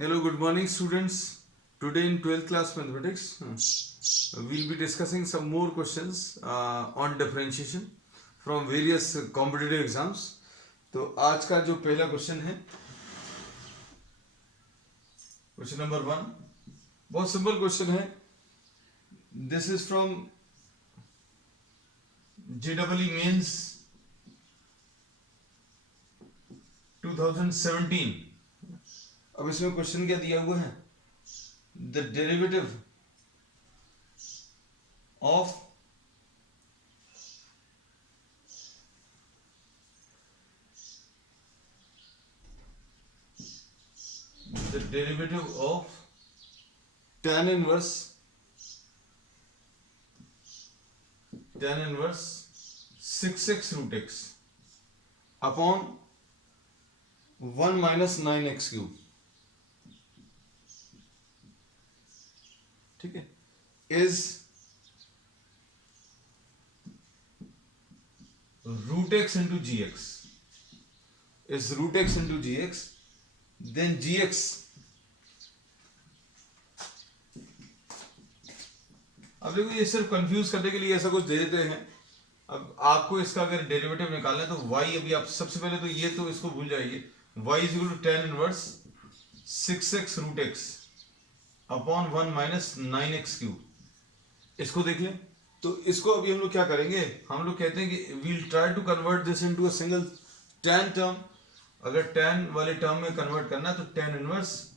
Hello, good morning, students. Today in 12th class mathematics, we'll be discussing some more questions on differentiation from various competitive exams. तो आज का जो पहला question है, question number 1, बहुत simple question है. This is from JEE mains 2017. अब इसमें क्वेश्चन क्या दिया हुआ है? The derivative of tan inverse 6x root x upon 1 minus 9x cube. ठीक है, is root x into gx, is root x into gx, then gx, अब देखो ये सिर्फ कंफ्यूज करने के लिए ऐसा कुछ दे देते हैं. अब आपको इसका अगर डेरिवेटिव निकालना है तो y, अभी आप सबसे पहले तो ये तो इसको भूल जाइए. y is equal to tan inverse 6x root x upon 1 minus 9x cube. इसको देख लें. तो इसको अभी हम लोग क्या करेंगे, हम लोग कहते हैं कि we'll try to convert this into a single tan term. अगर tan वाले टर्म में कन्वर्ट करना है तो tan इनवर्स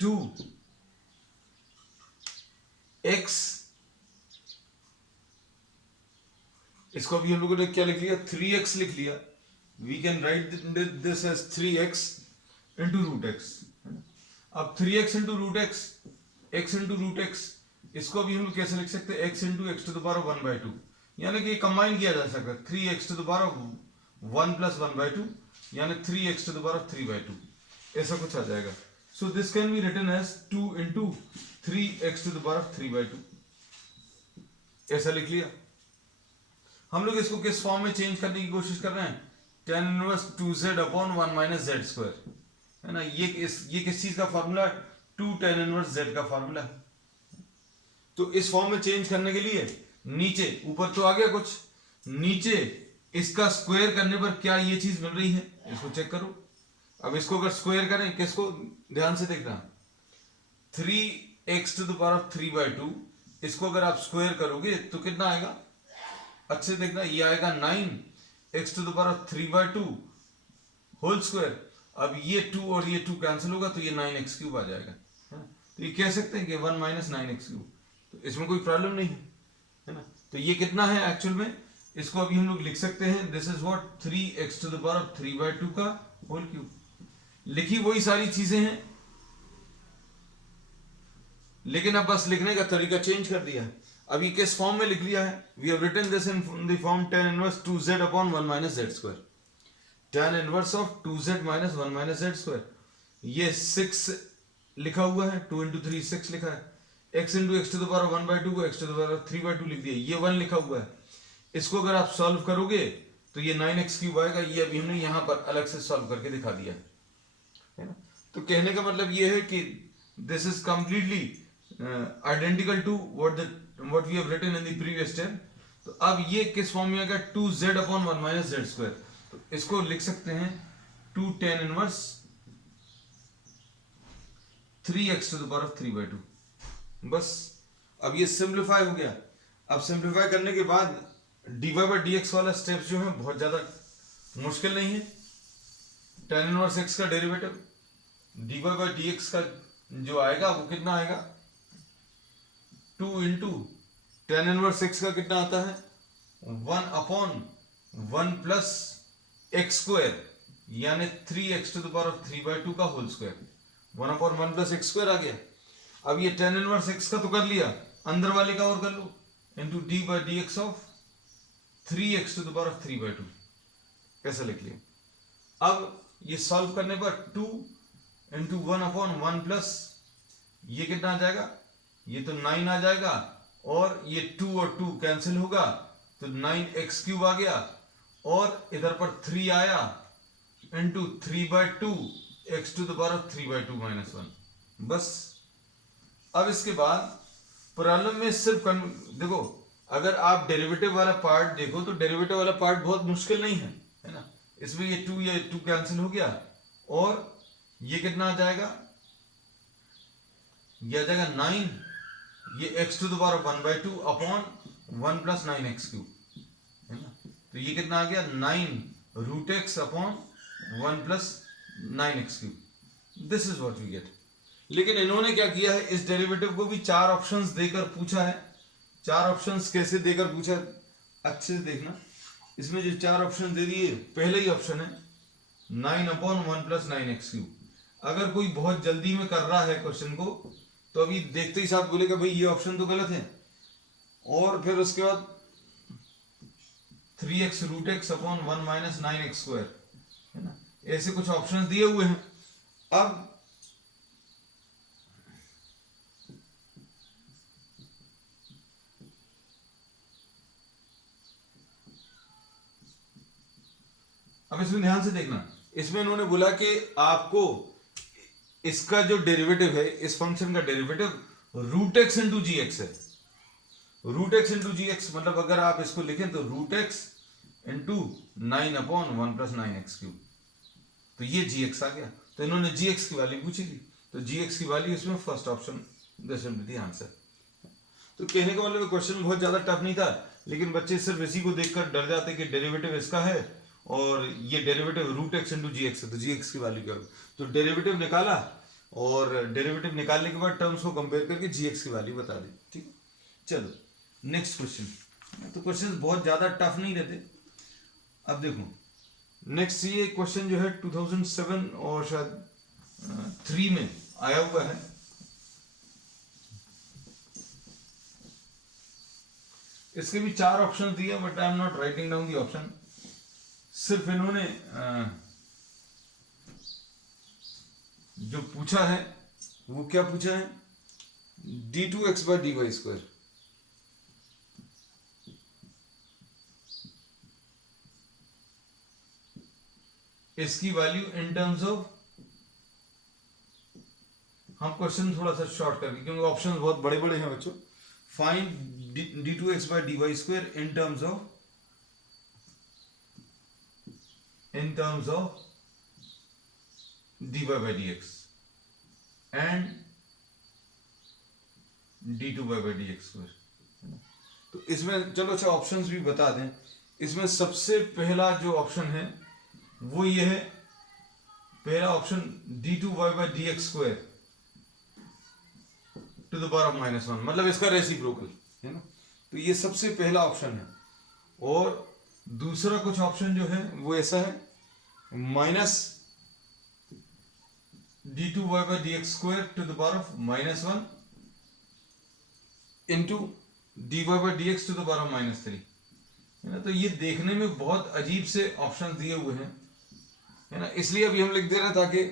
2x, इसको अभी हम लोगों ने क्या लिख लिया, 3x लिख लिया. We can write this as 3x into root x. अब 3x into root x, x into root x, इसको अभी हम लोग कैसे लिख सकते हैं, x into x to the power 1/2, यानी कि कंबाइन किया जा सकता है. 3x to the power 1 plus 1/2 यानी 3x टू द पावर 3/2, ऐसा कुछ आ जाएगा. So this can be written as 2 into 3x to the power 3/2, ऐसा लिख लिया. हम लोग इसको किस फॉर्म में चेंज करने की कोशिश कर रहे हैं, tan inverse 2z upon 1 minus z square, है ना. ये किस चीज का फॉर्मूला है, 2 tan इनवर्स z का फॉर्मूला है. तो इस फॉर्म में चेंज करने के लिए नीचे, ऊपर तो आ गया कुछ, नीचे इसका स्क्वायर करने पर क्या ये चीज मिल रही है, इसको चेक करो. अब इसको अगर स्क्वायर करें, किसको ध्यान से देखना, 3x टू द पावर 3/2, इसको अगर आप स्क्वायर करोगे तो कितना आएगा, अच्छे से देखना, ये आएगा 9x to the power 3/2 whole square. अब ये 2 और ये 2 कैंसिल होगा तो ये 9x क्यूब आ जाएगा. तो ये कह सकते हैं कि 1 माइनस 9x क्यूब. तो इसमें कोई प्रॉब्लम नहीं है ना. तो ये कितना है एक्चुअल में, इसको अभी हम लोग लिख सकते हैं, this is what 3x to the power 3/2 का होल क्यूब. लिखी वही सारी चीजें हैं, लेकिन अब बस लिखने का तरीका चेंज कर दिया है. अभी किस फॉर्म में लिख लिया है, we have written this in the form tan inverse 2z upon 1 minus z square. tan inverse of 2z minus 1 minus z square, ये 6 लिखा हुआ है, 2 इंटू 3 6 लिखा है. x into x to the power 1/2 को x टू द पावर 3/2 लिख दिया, ये 1 लिखा हुआ है. इसको अगर आप सॉल्व करोगे तो ये 9x क्यूब आएगा. ये अभी हमने यहां पर अलग से सॉल्व करके दिखा दिया है ना. तो कहने का मतलब ये है कि this is completely identical to what we have written in the previous step. तो अब ये किस फॉर्म में आएगा, 2z upon 1 minus z square. तो इसको लिख सकते हैं 2 tan inverse 3x to the power 3/2. बस अब ये सिंप्लीफाई हो गया. अब सिंप्लीफाई करने के बाद dy by dx वाला स्टेप जो है बहुत ज्यादा मुश्किल नहीं है. tan इनवर्स x का डेरिवेटिव dy by dx का जो आएगा वो कितना आएगा, 2 इंटू tan इनवर्स x का कितना आता है, 1 अपॉन 1 प्लस x स्क्वायर, यानी 3x टू द पावर 3/2 का whole square. 1 upon 1 plus x square आ गया. अब ये tan इनवर्स x का तो कर लिया, अंदर वाले का और कर लो, into d by d x of 3x to the power 3/2, कैसे लिख लिया. अब ये सॉल्व करने पर 2 इंटू 1 अपॉन 1 प्लस ये कितना आ जाएगा, ये तो 9 आ जाएगा, और ये 2 और 2 कैंसिल होगा तो 9x क्यूब आ गया, और इधर पर 3 आया into 3/2 x to the power of 3/2 minus 1। बस। अब इसके बाद प्रॉब्लम में सिर्फ देखो, अगर आप डेरिवेटिव वाला पार्ट देखो तो डेरिवेटिव वाला पार्ट बहुत मुश्किल नहीं है ना। इसमें ये टू कैंसिल हो गया और ये कितना आ जाएगा, ये आ जाएगा 9, ये x to the power of 1/2 upon 1 plus 9x cube, है ना। तो ये कितना आ गया 9 root x upon 1 plus 9x cube. This is what we get. लेकिन इन्होंने क्या किया है, इस डेरिवेटिव को भी 4 ऑप्शंस देकर पूछा है। 4 ऑप्शंस कैसे देकर पूछा, अच्छे से देखना। इसमें जो 4 ऑप्शन दे दिए, पहले ही ऑप्शन है 9 अपॉन 1 प्लस 9x क्यूब। अगर कोई बहुत जल्दी में कर रहा है क्वेश्चन को, तो अभी देखते ही साथ बोलेगा भाई ये ऑप्शन तो गलत है, और फिर उसके बाद 3x root x upon 1 minus 9x square, है ना। ऐसे कुछ ऑप्शंस दिए हुए हैं। अब इसमें ध्यान से देखना। इसमें इन्होंने बोला कि आपको इसका जो डेरिवेटिव है, इस फंक्शन का derivative root x into g x है। Root x into g x मतलब अगर आप इसको लिखें तो root x into 9 upon 1 plus 9x cube. तो ये जी एक्स आ गया। तो इन्होंने जी एक्स की वैल्यू पूछी थी, तो जी एक्स की वैल्यू इसमें first option this will be the answer. तो कहने का मतलब क्वेश्चन बहुत ज्यादा टफ नहीं था, लेकिन बच्चे सिर्फ इसी को देखकर डर जाते कि डेरिवेटिव इसका है और ये derivative root x into g x है, तो जी एक्स की वैल्यू क्या होगी। तो डेरिवेटिव निकाला और डेरिवेटिव निकालने के बाद टर्म्स को कंपेयर करके जी एक्स की वैल्यू बता दी। ठीक है, चलो नेक्स्ट क्वेश्चन। तो क्वेश्चन बहुत ज्यादा टफ नहीं रहते। अब देखो नेक्स्ट ये क्वेश्चन जो है 2007 और शायद 3 में आया हुआ है। इसके भी 4 ऑप्शन दिए, but I am not writing down the option. सिर्फ इन्होंने जो पूछा है वो क्या पूछा है, d2x बाई dy स्क्वायर। इसकी वैल्यू इन टर्म्स ऑफ, हम क्वेश्चन थोड़ा सा शॉर्ट करके, क्योंकि ऑप्शन बहुत बड़े बड़े हैं बच्चों। Find d2x by dy square in terms of dy by dx and d2y by dx square. तो इसमें चलो अच्छा ऑप्शंस भी बता दें। इसमें सबसे पहला जो ऑप्शन है वो ये है, पहला option d2y by dx square to the power of -1, मतलब इसका रेसिप्रोकल, है ना। तो ये सबसे पहला ऑप्शन है। और दूसरा कुछ ऑप्शन जो है वो ऐसा है, minus d2y by dx square to the power of -1 into dy by dx to the power of -3, है ना। तो ये देखने में बहुत अजीब से ऑप्शन दिए हुए हैं, है ना। इसलिए अभी हम लिख दे रहे हैं ताकि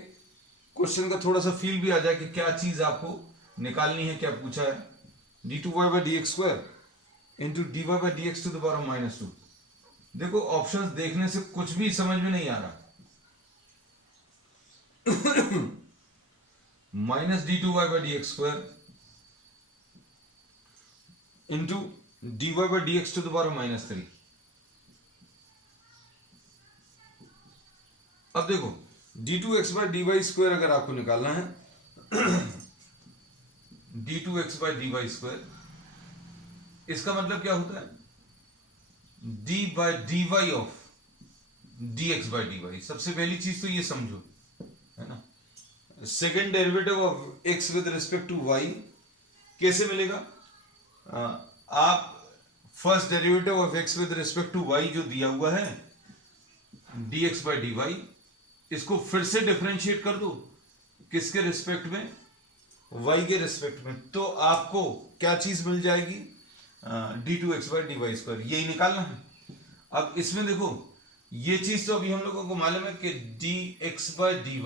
क्वेश्चन का थोड़ा सा फील भी आ जाए कि क्या चीज आपको निकालनी है, क्या पूछा है। d2y by dx square into dy by dx to the power of -2। देखो ऑप्शंस देखने से कुछ भी समझ में नहीं आ रहा। Minus d2y by dx square into dy by dx to the power of -3। अब देखो d2x by dy स्क्वायर अगर आपको निकालना है, d2x by dy स्क्वायर, इसका मतलब क्या होता है, d by dy of dx by dy। सबसे पहली चीज तो ये समझो, है ना। Second derivative of x with respect to y कैसे मिलेगा। आप first derivative of x with respect to y जो दिया हुआ है dx by dy, इसको फिर से डिफरेंशिएट कर दो किसके रिस्पेक्ट में, y के रिस्पेक्ट में, तो आपको क्या चीज मिल जाएगी, d2x by dy स्क्वायर। यही निकालना है। अब इसमें देखो ये चीज तो अभी हम लोगों को मालूम है कि dx by dy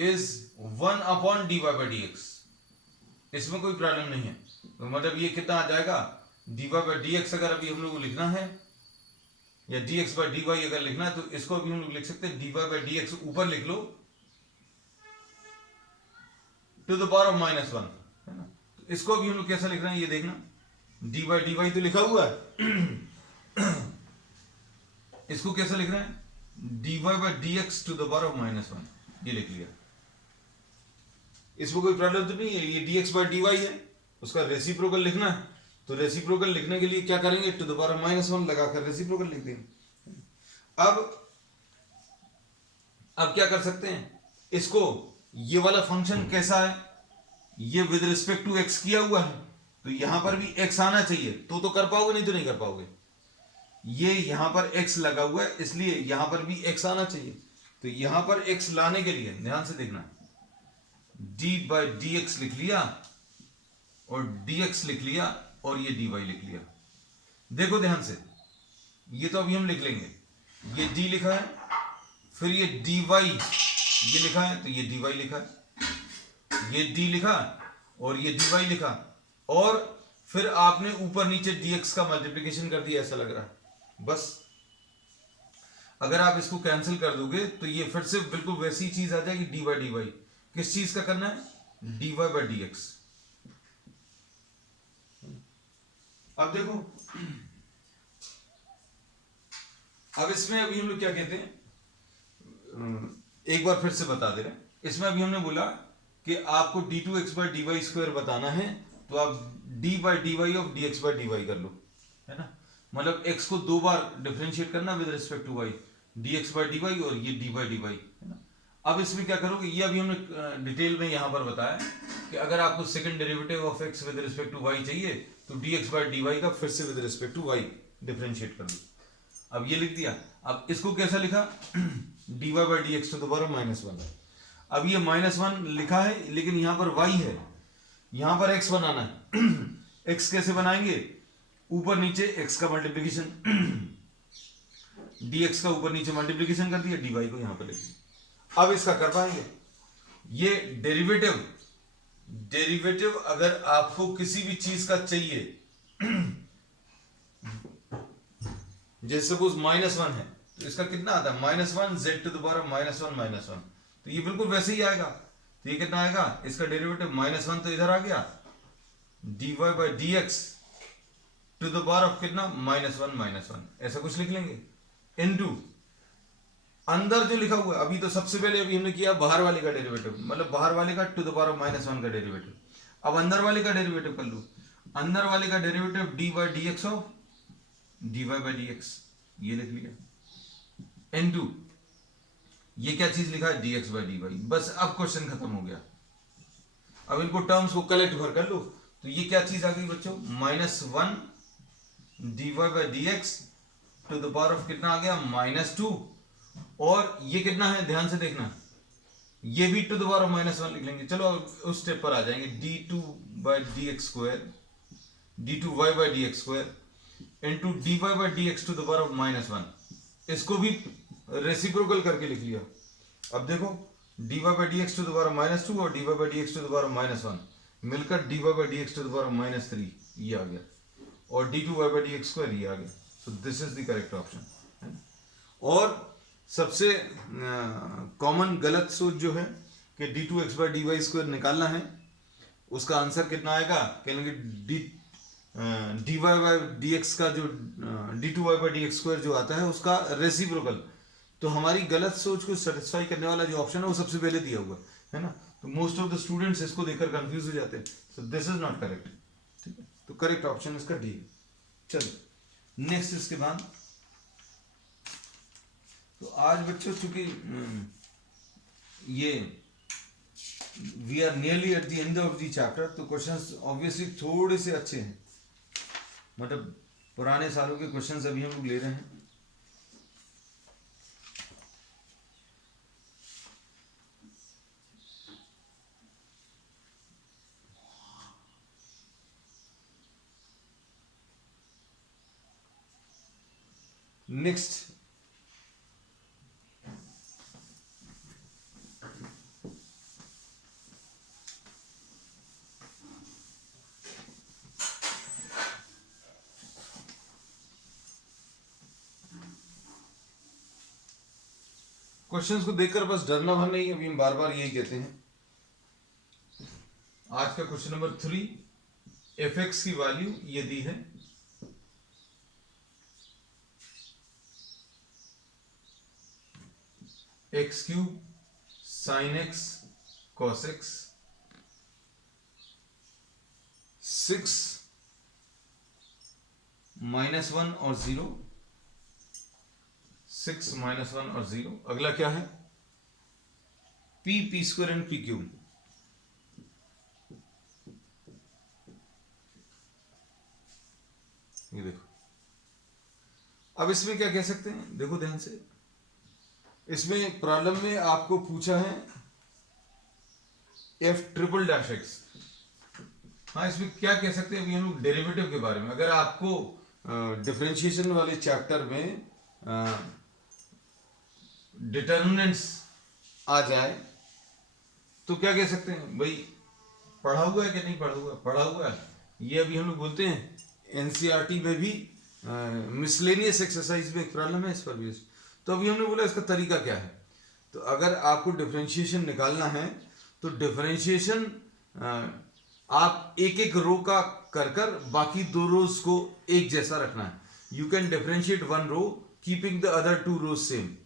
is 1 upon dy by dx, इसमें कोई प्रॉब्लम नहीं है। तो मतलब ये कितना आ जाएगा, dy by dx अगर अभी हम लोग को लिखना है या dx by dy अगर लिखना है तो इसको भी हम लोग लिख सकते हैं dy by dx ऊपर लिख लो टू द पावर ऑफ -1, है ना। तो इसको भी हम लोग कैसा लिख रहे हैं ये देखना, dy by dy तो लिखा हुआ है इसको कैसा लिख रहे हैं dy by dx to the power of -1, ये लिख लिया। इसमें कोई प्रॉब्लम तो नहीं है, ये dx by dy है, उसका रेसिप्रोकल लिखना है तो रेसिप्रोकल लिखने के लिए क्या करेंगे, टू द पावर ऑफ -1 लगाकर रेसिप्रोकल लिख देंगे। अब क्या कर सकते हैं इसको, ये वाला फंक्शन कैसा है, ये विद रिस्पेक्ट टू x किया हुआ है तो यहां पर भी x आना चाहिए तो कर पाओगे, नहीं तो नहीं कर पाओगे। ये यहां पर x लगा हुआ है इसलिए यहां पर भी x आना चाहिए, तो यहां पर x लाने के लिए ध्यान से देखना, d by dx लिख लिया और dx लिख लिया और ये dy लिख लिया। देखो ध्यान से, ये तो अभी हम लिख लेंगे, ये d लिखा है, फिर ये dy ये लिखा है तो ये dy लिखा है, ये d लिखा और ये dy लिखा, और फिर आपने ऊपर नीचे dx का मल्टीप्लिकेशन कर दिया ऐसा लग रहा है। बस अगर आप इसको कैंसिल कर दोगे तो ये फिर से बिल्कुल वैसी चीज आ जाएगी dy by dy। किस चीज का करना है, dy by dx। अब देखो, अब इसमें अभी हम लोग क्या कहते हैं, एक बार फिर से बता दे रहे हैं, इसमें अभी हमने बोला कि आपको d2x by dy स्क्वायर बताना है तो आप d by dy of dx by dy कर लो, है ना। मतलब x को दो बार डिफरेंशिएट करना with respect to y, dx by dy और ये d by dy, है ना। अब इसमें क्या करोगे, ये अभी हमने डिटेल में यहां पर बताया कि अगर आपको second derivative of x with respect to y चाहिए तो dx by dy का फिर से with respect to y differentiate कर लो। अब ये लिख दिया, अब इसको कैसा लिखा dy by dx to the power -1। अब ये -1 लिखा है लेकिन यहां पर y है, यहां पर x बनाना है x कैसे बनाएंगे, ऊपर नीचे x का मल्टीप्लिकेशन dx का ऊपर नीचे मल्टीप्लिकेशन कर दिया, dy को यहां पर लिख दिया। अब इसका कर पाएंगे, ये डेरिवेटिव अगर आपको किसी भी चीज का चाहिए जैसे सपोज -1 है तो इसका कितना आता है -1 z टू द पावर -1 तो ये बिल्कुल वैसे ही आएगा, तो ये कितना आएगा, इसका डेरिवेटिव -1 तो इधर आ गया, dy by dx to the power of कितना -1 ऐसा कुछ लिख लेंगे, इनटू अंदर जो लिखा हुआ है, अभी तो सबसे पहले अभी हमने किया बाहर वाले का डेरिवेटिव, मतलब बाहर वाले का टू द पावर ऑफ -1 का डेरिवेटिव। अब अंदर वाले का डेरिवेटिव कर लो, अंदर वाले का derivative dy by dx of dy by dx, ये लिख लिया, इनटू ये क्या चीज लिखा है dx by dy। बस अब क्वेश्चन खत्म हो गया। अब इनको टर्म्स को कलेक्ट भर कर लो तो ये क्या चीज आ गई बच्चों, -1 dy by dx to the power of कितना आ गया -2, और ये कितना है ध्यान से देखना, ये भी टू द पावर ऑफ -1 लिख लेंगे। चलो उस स्टेप पर आ जाएंगे, d2 by dx square d2y by dx square into dy by dx to the power of -1, इसको भी रेसिप्रोकल करके लिख लिया। अब देखो dy by dx to the power of -2 और dy by dx to the power of -1 मिलकर dy by dx to the power of -3 ये आ गया, और d2y by dx स्क्वायर ये आ गया। सो this is the correct option. और सबसे कॉमन गलत सोच जो है कि d2x by dy स्क्वायर निकालना है, उसका आंसर कितना आएगा, कहेंगे dy by dx का जो d2y by dx स्क्वायर जो आता है उसका रेसिप्रोकल। तो हमारी गलत सोच को सेटिस्फाई करने वाला जो ऑप्शन है वो सबसे पहले दिया हुआ है ना, तो मोस्ट ऑफ द स्टूडेंट्स इसको देखकर कंफ्यूज हो जाते हैं। सो दिस इज नॉट करेक्ट, ठीक है, तो करेक्ट ऑप्शन इसका डी है। चलो नेक्स्ट इसके बाद, तो आज बच्चों चूंकि ये we are nearly at the end of the chapter, तो क्वेश्चंस ऑब्वियसली थोड़े से अच्छे हैं, मतलब पुराने सालों के क्वेश्चंस अभी हम लोग ले रहे हैं। नेक्स्ट क्वेश्चंस को देखकर बस डरना भर नहीं, अभी हम बार बार यही कहते हैं। आज का क्वेश्चन नंबर 3, एफ एक्स की वैल्यू ये दी है, x cube sine x cos x 6 -1 और 0, 6 -1 और 0। अगला क्या है, P square and P cube. ये देखो, अब इसमें क्या कह सकते हैं, देखो ध्यान से। इसमें प्रॉब्लम में आपको पूछा है एफ ट्रिपल डैश एक्स। हाँ, इसमें क्या कह सकते हैं, अभी हम लोग डेरिवेटिव के बारे में। अगर आपको डिफरेंशिएशन वाले चैप्टर में डिटर्मिनेंट्स आ जाए तो क्या कह सकते हैं, भाई पढ़ा हुआ है कि नहीं पढ़ा हुआ, पढ़ा हुआ है। ये अभी हम लोग बोलते हैं एनसीईआरटी में भी मिसलेनियस एक्सरसाइज में एक प्रॉब्लम है इस पर भी। तो अभी हमने बोला इसका तरीका क्या है। तो अगर आपको डिफरेंशिएशन निकालना है तो डिफरेंशिएशन आप एक एक रो का कर कर बाकी दो रोज को एक जैसा रखना है। You can differentiate one row keeping the other two rows same.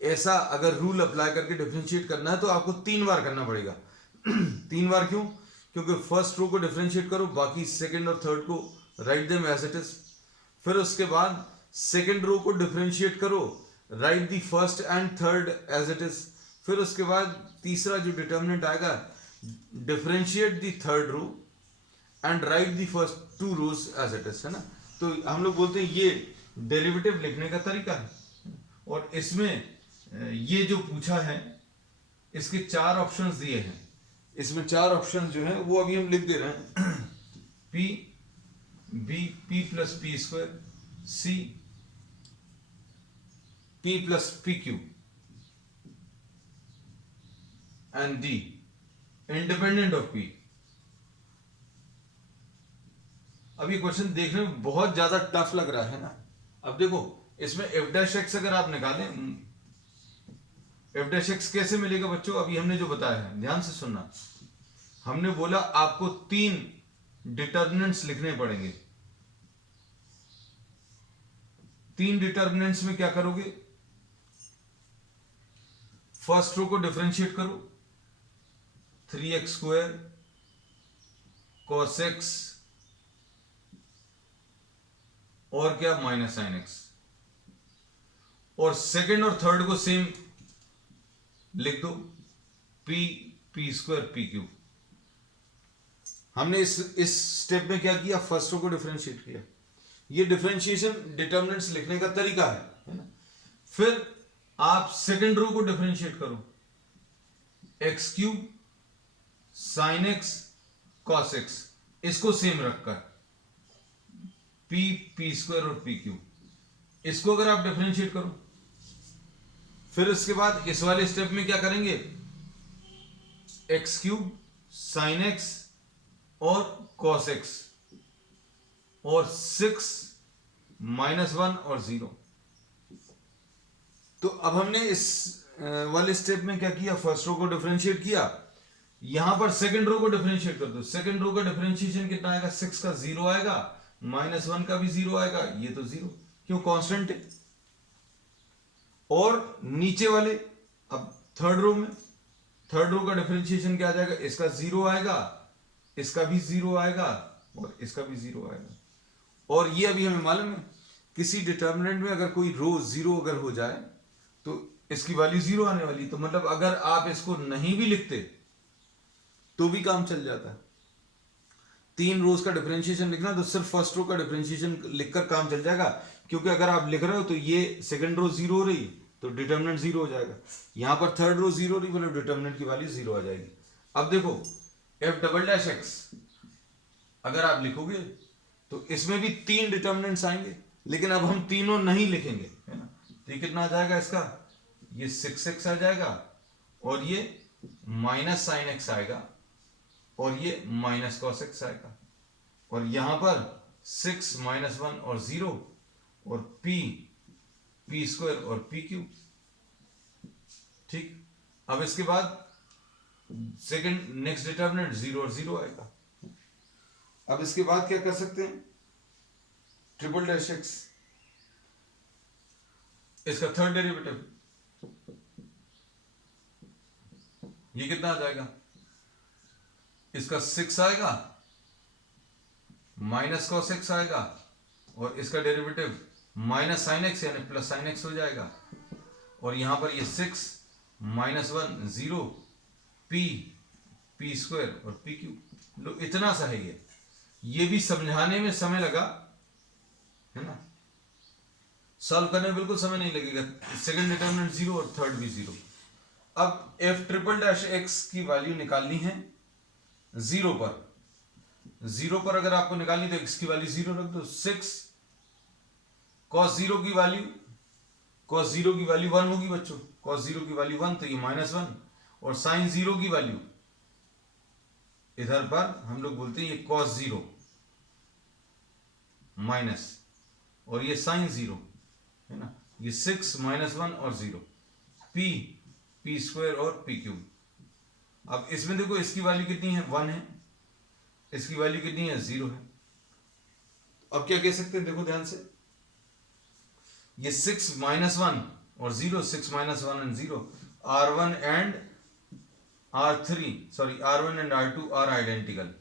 ऐसा अगर रूल अप्लाई करके डिफरेंशिएट करना है तो आपको 3 बार करना पड़ेगा। 3 बार क्यों? क्योंकि फर्स्ट रो को डिफरेंशिएट करो, बाकी सेकंड और थर्ड को write them as it is. फिर उसके बाद सेकंड रो को डिफरेंशिएट करो, write the first and third as it is. फिर उसके बाद तीसरा जो डिटर्मिनेंट आएगा, differentiate the third row and write the first 2 rows as it is, है ना। तो हम लोग बोलते हैं ये डेरिवेटिव लिखने का तरीका है। और इसमें ये जो पूछा है इसके 4 ऑप्शंस दिए हैं। इसमें 4 ऑप्शन जो है वो अभी हम लिख दे रहे हैं। P b p plus p square, c p plus p q, and d independent of p. अब ये क्वेश्चन देखने में बहुत ज्यादा टफ लग रहा है ना। अब देखो इसमें एफ डैश एक्स अगर आप निकालें, एफ डैश एक्स कैसे मिलेगा बच्चों, अभी हमने जो बताया है ध्यान से सुनना। हमने बोला आपको 3 डिटर्मिनेंट्स लिखने पड़ेंगे। 3 डिटर्मिनेंट्स में क्या करोगे, फर्स्ट रो को डिफरेंशिएट करो, 3x स्क्वायर cos x और क्या माइनस साइन एक्स। और सेकंड और थर्ड को सेम लिख दो, पी स्क्वायर पी क्यूब। हमने इस स्टेप में क्या किया, फर्स्ट रो को डिफरेंशिएट किया। ये डिफरेंशिएशन डिटर्मिनेंट्स लिखने का तरीका है ना। फिर आप सेकंड रो को डिफरेंशिएट करो, x cube sine x cos x, इसको सेम रखकर पी स्क्वायर और पी क्यूब, इसको अगर आप डिफरेंशिएट करो। फिर उसके बाद इस वाले स्टेप में क्या करेंगे, एक्स क्यूब साइन एक्स और कॉस एक्स और 6 -1 और 0। तो अब हमने इस वाले स्टेप में क्या किया, फर्स्ट रो को डिफरेंशिएट किया, यहां पर सेकंड रो को डिफरेंशिएट कर दो। सेकंड रो का डिफरेंशिएशन कितना आएगा, 6 का 0 आएगा, -1 का भी 0 आएगा, ये तो 0 क्यों, कांस्टेंट है। और नीचे वाले, अब थर्ड रो में, थर्ड रो का डिफरेंशिएशन क्या आ जाएगा, इसका 0 आएगा, इसका भी 0 आएगा और इसका भी 0 आएगा। और ये अभी हमें मालूम है किसी डिटर्मिनेंट में अगर कोई रो 0 अगर हो जाए तो इसकी वैल्यू 0 आने वाली। तो मतलब अगर आप इसको नहीं भी लिखते तो भी काम चल जाता है। 3 रोज का डिफरेंशिएशन लिखना तो सिर्फ फर्स्ट रो का डिफरेंशिएशन लिखकर काम चल जाएगा, क्योंकि अगर आप लिख रहे हो तो ये सेकंड रो 0 हो रही तो डिटर्मिनेंट 0 हो जाएगा। यहां पर थर्ड रो 0 हो रही मतलब डिटर्मिनेंट की वैल्यू 0 आ जाएगी। अब देखो एफ डबल डैश एक्स अगर आप लिखोगे तो इसमें भी 3 डिटर्मिनेंट्स आएंगे, लेकिन अब हम तीनों नहीं लिखेंगे, है ना। तो ये कितना आ जाएगा इसका, ये 6x आ जाएगा और ये माइनस साइन एक्स आएगा और ये माइनस कॉस एक्स आएगा। और यहां पर 6 -1 और 0 और पी स्क्वायर और पी क्यूब। ठीक, अब इसके बाद सेकंड नेक्स्ट डिटर्मिनेंट 0 और 0 आएगा। अब इसके बाद क्या कर सकते हैं, ट्रिपल डैश एक्स, इसका थर्ड डेरिवेटिव, ये कितना आ जाएगा, इसका 6 आएगा माइनस cos x आएगा और इसका डेरिवेटिव माइनस साइन एक्स यानी प्लस साइन एक्स हो जाएगा और यहां पर ये 6 माइनस 1 0 p स्क्वायर और p क्यूब। लो इतना सा है ये भी समझाने में समय लगा है ना, सॉल्व करने में बिल्कुल समय नहीं लगेगा। सेकंड डिटर्मिनेंट 0 और थर्ड भी 0। अब f ट्रिपल डैश एक्स की वैल्यू निकालनी है 0 पर, 0 पर अगर आपको निकालनी तो x की वैल्यू 0 रख दो। 6 cos 0 की वैल्यू, cos 0 की वैल्यू 1 होगी बच्चों, cos 0 की वैल्यू 1 तो ये -1 और sin 0 की वैल्यू इधर पर हम लोग बोलते हैं ये cos 0 माइनस और ये sin 0 है ना, ये 6 -1 और 0 p स्क्वायर और p क्यूब। अब इसमें देखो इसकी वैल्यू कितनी है 1 है, इसकी वैल्यू कितनी है 0 है। अब क्या कह सकते हैं, देखो ध्यान से, ये 6 -1 और 0, 6 -1 and 0, R1 and R3 sorry R1 and R2 are identical,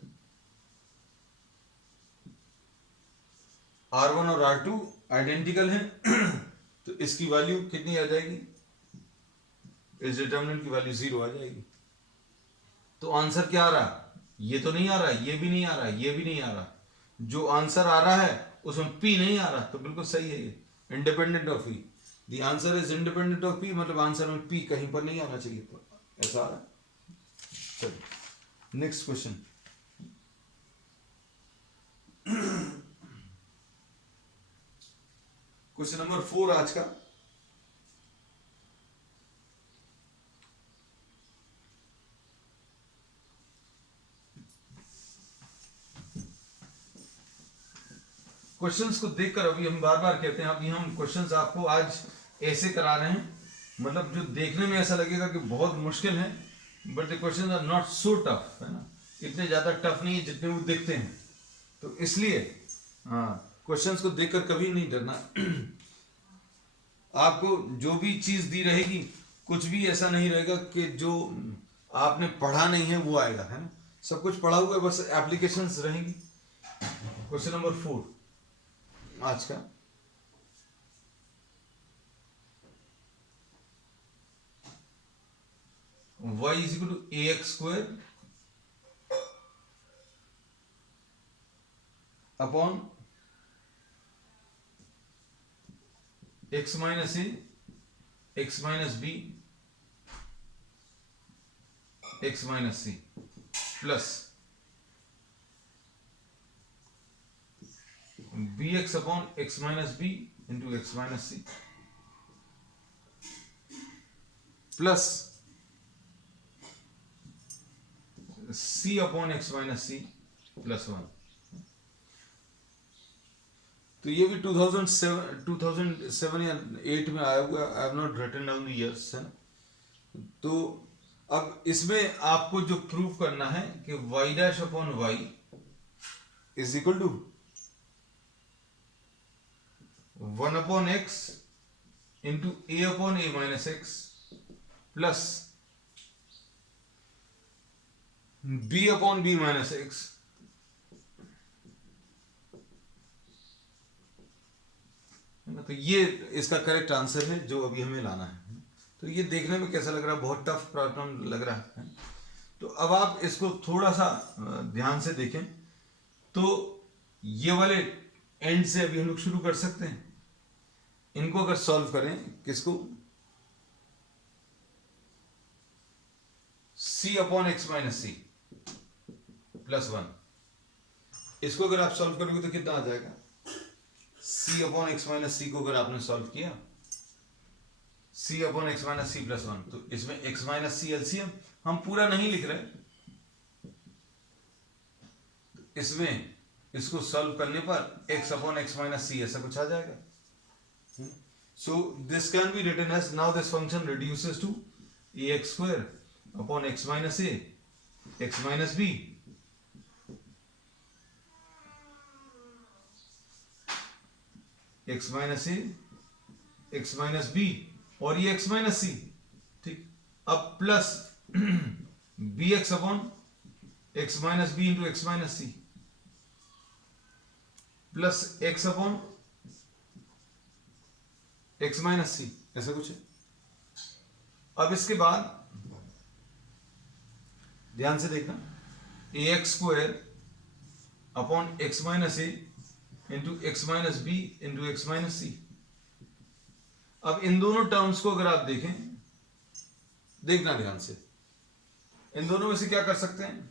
R1 और R2 आइडेंटिकल है तो इसकी वैल्यू कितनी आ जाएगी, इस डिटर्मिनेंट की वैल्यू 0 आ जाएगी। तो आंसर क्या आ रहा, ये तो नहीं आ रहा, ये भी नहीं आ रहा, ये भी नहीं आ रहा, जो आंसर आ रहा है उसमें P नहीं आ रहा, तो बिल्कुल सही है ये, independent of P। The answer is independent of P, मतलब आंसर में P कहीं पर नहीं आना चाहिए, तो ऐसा आ रहा है। चलिए नेक्स्ट क्वेश्चन, क्वेश्चन नंबर 4 आज का। क्वेश्चंस को देखकर, अभी हम बार बार कहते हैं, अभी हम क्वेश्चंस आपको आज ऐसे करा रहे हैं, मतलब जो देखने में ऐसा लगेगा कि बहुत मुश्किल है, but the questions are not so tough, है ना, इतने ज्यादा टफ नहीं है जितने वो दिखते हैं। तो इसलिए क्वेश्चंस को देखकर कभी नहीं डरना। आपको जो भी चीज दी रहेगी, कुछ भी ऐसा नहीं रहेगा कि जो आपने पढ़ा नहीं है वो आएगा, है ना, सब कुछ पढ़ा हुआ है, बस एप्लीकेशंस रहेंगी। क्वेश्चन नंबर 4 आज का, y is equal to ax square upon x minus a, x minus b, x minus c plus bx upon x minus b into x minus c plus c upon x minus c plus 1। तो ये भी 2007 या 8 में आया हुआ, I have not written down the years, है ना। तो अब इसमें आपको जो प्रूव करना है कि y dash upon y is equal to 1 upon x into a upon a minus x plus b upon b minus x। तो ये इसका करेक्ट आंसर है जो अभी हमें लाना है। तो ये देखने में कैसा लग रहा है, बहुत टफ प्रॉब्लम लग रहा है। तो अब आप इसको थोड़ा सा ध्यान से देखें, तो ये वाले एंड से अभी हम लोग शुरू कर सकते हैं। इनको अगर सॉल्व करें, किसको, c upon x minus c plus 1, इसको अगर आप सॉल्व करोगे तो कितना आ जाएगा, c upon x minus c को अगर आपने सॉल्व किया, c upon x minus c plus 1, तो इसमें x माइनस सी एलसीएम हम पूरा नहीं लिख रहे, तो इसमें इसको सॉल्व करने पर x upon x minus c ऐसा कुछ आ जाएगा। So this can be written as, now this function reduces to a x square upon x minus a x minus b x minus a x minus b और ये x minus c, ठीक। अब plus b x upon x minus b into x minus c plus x upon x minus c, ऐसा कुछ है। अब इसके बाद ध्यान से देखना, a x square upon x minus a into x minus b into x minus c. अब इन दोनों टर्म्स को अगर आप देखें, देखना ध्यान से, इन दोनों में से क्या कर सकते हैं,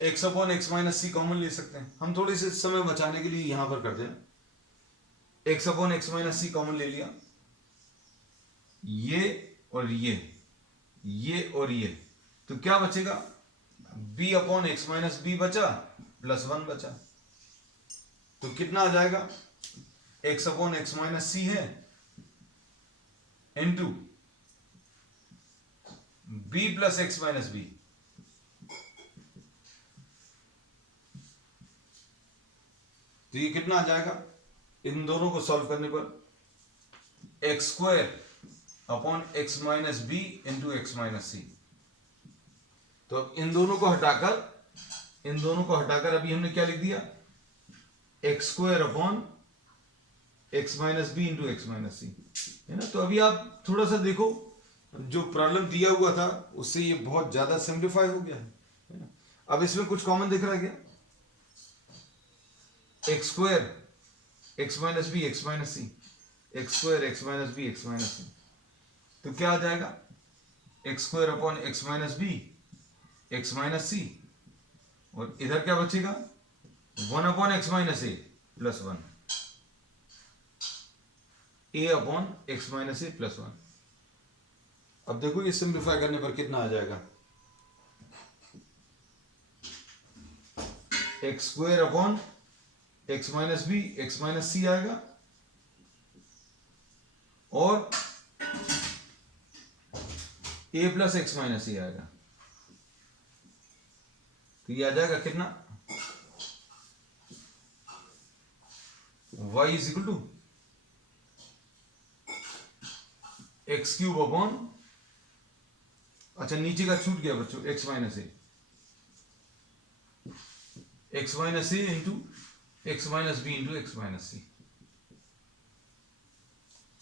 एक्स अपॉन एक्स माइनस सी कॉमन ले सकते हैं। हम थोड़ी सी समय बचाने के लिए यहां पर करते हैं, एक्स अपॉन एक्स माइनस सी कॉमन ले लिया, ये और ये और ये, तो क्या बचेगा, b upon x minus b बचा प्लस 1 बचा, तो कितना आ जाएगा, x upon x minus c है into b plus x minus b. तो ये कितना आ जाएगा, इन दोनों को सॉल्व करने पर x square upon x minus b into x minus c. तो अब इन दोनों को हटाकर अभी हमने क्या लिख दिया, x square upon x minus b into x minus c, है ना। तो अभी आप थोड़ा सा देखो, जो प्रॉब्लम दिया हुआ था उससे ये बहुत ज्यादा सिंप्लीफाई हो गया है ना। अब इसमें कुछ कॉमन दिख रहा है क्या, x square x minus b x minus c, x square x minus b x minus c, तो क्या आ जाएगा, x square upon x minus b x minus c, और इधर क्या बचेगा, 1 upon x minus a plus 1, a upon x minus a plus 1। अब देखो ये सिंप्लीफाई करने पर कितना आ जाएगा, x square upon x minus b x minus c आएगा, और a plus x minus c आएगा। तो ये आ जाएगा कितना, y is equal to x cube upon, अच्छा नीचे का छूट गया बच्चों, x minus a into x minus b into x minus c.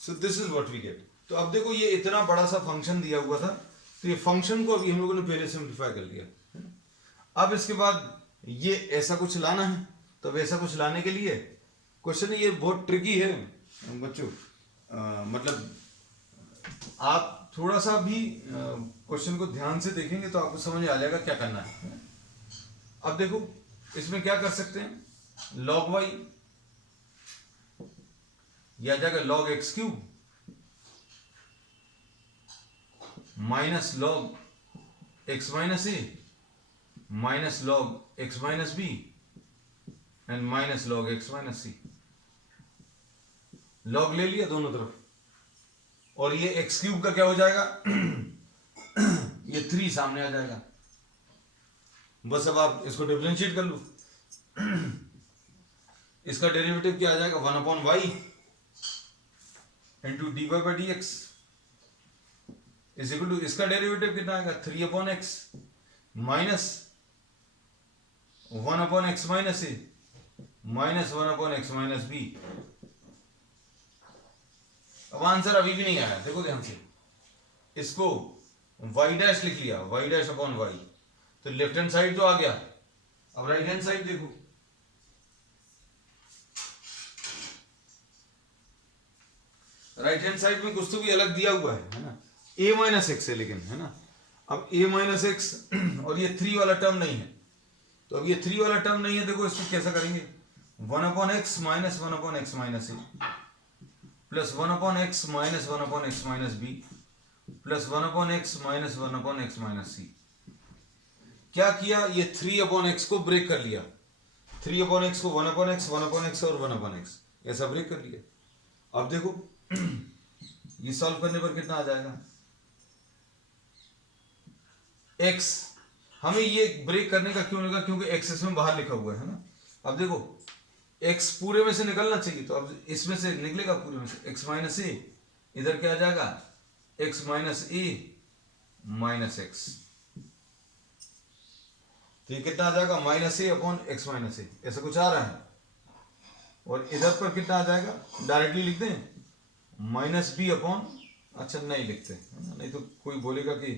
So this is what we get. तो अब देखो ये इतना बड़ा सा फंक्शन दिया हुआ था, तो ये फंक्शन को अभी हम लोगों ने पहले सिंप्लीफाई कर लिया। अब इसके बाद ये ऐसा कुछ लाना है, तो अब ऐसा कुछ लाने के लिए क्वेश्चन ये बहुत ट्रिकी है बच्चों, मतलब आप थोड़ा सा भी क्वेश्चन को ध्यान से देखेंगे तो आपको समझ आ जाएगा क्या करना है। अब देखो इसमें क्या कर सकते हैं, log y या जाएगा log x cube minus log x minus a minus log x minus b and minus log x minus c. log ले लिया दोनों तरफ, और ये x क्यूब का क्या हो जाएगा ये 3 सामने आ जाएगा। बस अब आप इसको डिफरेंशिएट कर लो, इसका डेरिवेटिव क्या आ जाएगा, 1 upon y into d y by d x is equal to, इसका डेरिवेटिव कितना आएगा, 3 upon x minus 1 upon x minus a minus 1 upon x minus b. अब आंसर अभी भी नहीं आया, देखो ध्यान से, इसको y डैश लिख लिया, y डैश अपॉन y, तो लेफ्ट हैंड साइड तो आ गया। अब राइट हैंड साइड देखो, राइट हैंड साइड में कुछ तो भी अलग दिया हुआ है ना, a माइनस एक्स है लेकिन, है ना। अब a माइनस एक्स और ये 3 वाला टर्म नहीं है, तो अब ये 3 वाला टर्म नहीं है, देखो इसको कैसा करेंगे, 1 upon x minus 1 upon x minus a plus 1 upon x minus 1 upon x minus b plus 1 upon x minus 1 upon x minus c. क्या किया, ये 3 अपॉन एक्स को ब्रेक कर लिया, 3 अपॉन एक्स को 1 अपॉन एक्स 1 अपॉन एक्स और 1 upon x ऐसा break कर लिया। अब देखो ये सॉल्व करने पर कितना आ जाएगा, x, हमें ये ब्रेक करने का क्यों लगा, क्योंकि x इसमें बाहर लिखा हुआ है ना। अब देखो x पूरे में से निकलना चाहिए, तो अब इसमें से निकलेगा पूरे में से x माइनस ए, इधर क्या आ जाएगा x minus a minus x, तो ये कितना आ जाएगा minus a upon x minus ए, ऐसा कुछ आ रहा है। और इधर पर कितना आ जाएगा, डायरेक्टली लिखते हैं माइनस बी अपॉन, अच्छा नहीं लिखते, नहीं तो कोई बोलेगा कि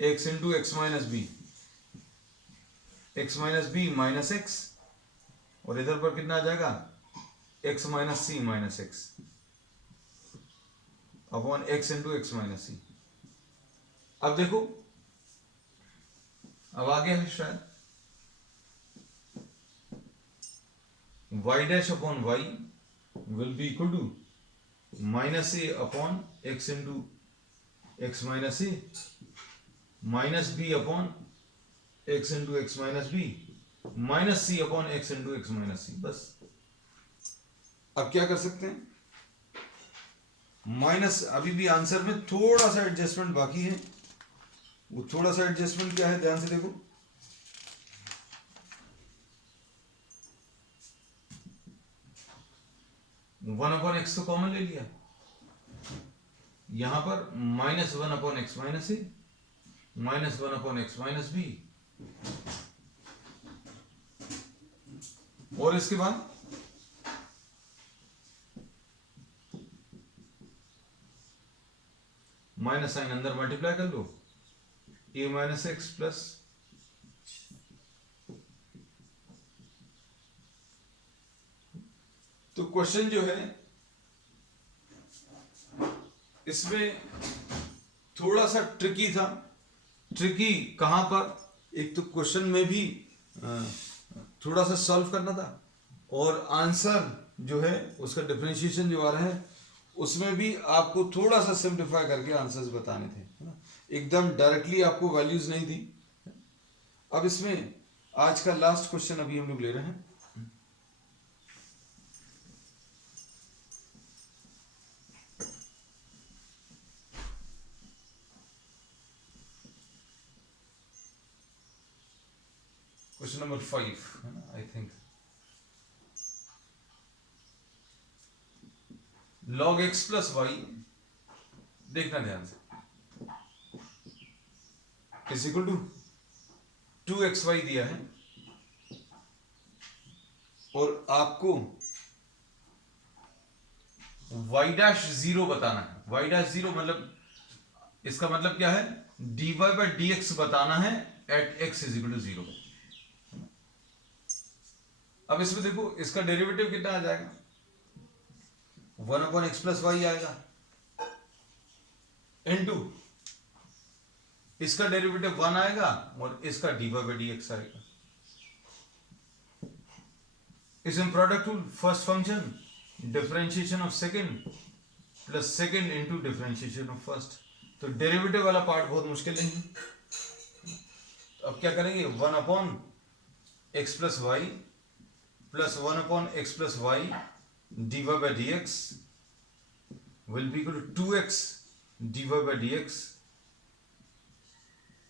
x into x minus b minus x, और इधर पर कितना आ जाएगा x minus c minus x upon x into x minus c. अब देखो अब आ गया है शायद, y dash upon y will be equal to minus a upon x into x minus a minus b upon x into x minus b minus c upon x into x minus c. बस अब क्या कर सकते हैं, minus, अभी भी answer में थोड़ा सा एडजस्टमेंट बाकी है, वो थोड़ा सा एडजस्टमेंट क्या है ध्यान से देखो, वन अपॉन एक्स तो कॉमन ले लिया, यहां पर minus one upon x minus a minus one upon x minus b, और इसके बाद माइनस साइन अंदर मल्टीप्लाई कर लो, ए माइनस एक्स प्लस, तो क्वेश्चन जो है इसमें थोड़ा सा ट्रिकी था। ट्रिकी कहां पर, एक तो क्वेश्चन में भी थोड़ा सा सॉल्व करना था, और आंसर जो है उसका डिफरेंशिएशन जो आ रहा है उसमें भी आपको थोड़ा सा सिंप्लीफाई करके आंसर्स बताने थे, है ना, एकदम डायरेक्टली आपको वैल्यूज नहीं दी। अब इसमें आज का लास्ट क्वेश्चन अभी हम लोग ले रहे हैं, क्वेश्चन नंबर 5 है ना, I think log x plus y, देखना ध्यान से, इज इक्वल टू 2xy दिया है, और आपको y डैश जीरो बताना है। y डैश जीरो मतलब, इसका मतलब क्या है, dy बाई डी एक्स बताना है at x is equal to zero. अब इसमें देखो इसका डेरिवेटिव कितना आ जाएगा, one upon x plus y आएगा, इनटू इसका डेरिवेटिव वन आएगा और इसका d y by d x आएगा। इसमें product rule, first function differentiation of second plus second into differentiation of first, तो डेरिवेटिव वाला पार्ट बहुत मुश्किल नहीं है। तो अब क्या करेंगे, one upon x plus y plus one upon x plus y d y by d x will be equal to 2x d y by d x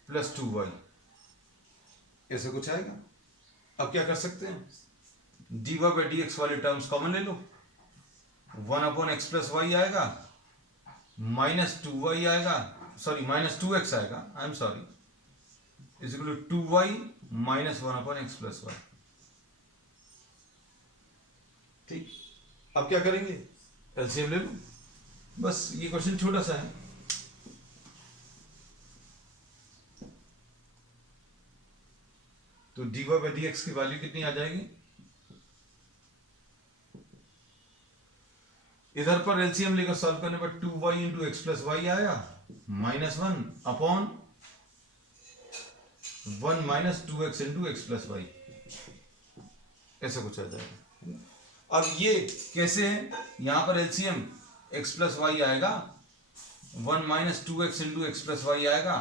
plus 2y, ऐसे कुछ आएगा। अब क्या कर सकते हैं, d y by d x वाले terms common ले लो, one upon x plus y आएगा माइनस 2y आएगा, सॉरी माइनस 2x आएगा, I am sorry, is equal to 2y minus one upon x plus y. ठीक, अब क्या करेंगे, एलसीएम ले लो, बस ये क्वेश्चन छोटा सा है। तो d y by d x की वैल्यू कितनी आ जाएगी, इधर पर एलसीएम लेकर सॉल्व करने पर 2y into x plus y आया minus one upon one minus 2x into x plus y, ऐसा कुछ आ जाएगा। अब ये कैसे है, यहां पर एलसीएम x प्लस वाई आएगा, one minus 2x into x plus y आएगा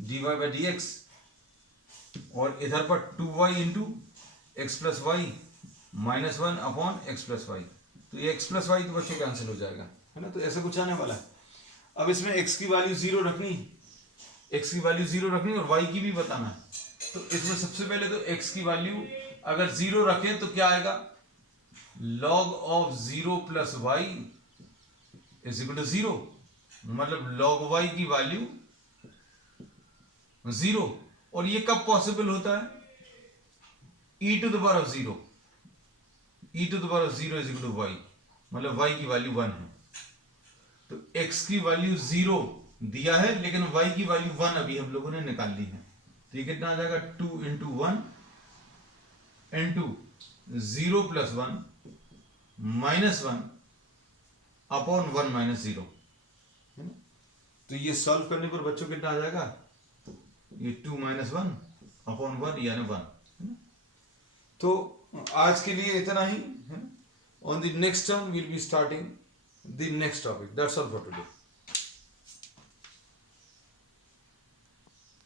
d y by d x, और इधर पर 2y into x plus y minus one upon x plus y, तो ये एक्स प्लस वाई तो बच्चों कैंसिल हो जाएगा, है ना, तो ऐसा कुछ आने वाला है। अब इसमें x की वैल्यू 0 रखनी, x की वैल्यू 0 रखनी और y की भी बताना है। तो इसमें सबसे पहले तो x की वैल्यू अगर 0 रखें तो क्या आएगा, log ऑफ 0 प्लस वाई इज इक्वल टू 0, मतलब log y की वैल्यू 0। और ये कब पॉसिबल होता है, e to the power of 0, e to the power of 0 is equal to y, मतलब y की वैल्यू 1 है। तो x की वैल्यू 0 दिया है लेकिन y की वैल्यू 1 अभी हम लोगों ने निकाल ली है। तो ये कितना आ जाएगा, 2 into 1 into 0 plus 1 minus 1 upon 1 minus 0। तो ये सॉल्व करने पर बच्चों कितना आ जाएगा, ये 2 माइनस 1 अपॉन 1 यानी 1। तो आज के लिए इतना ही। On the next term will be starting the next topic. That's all for today.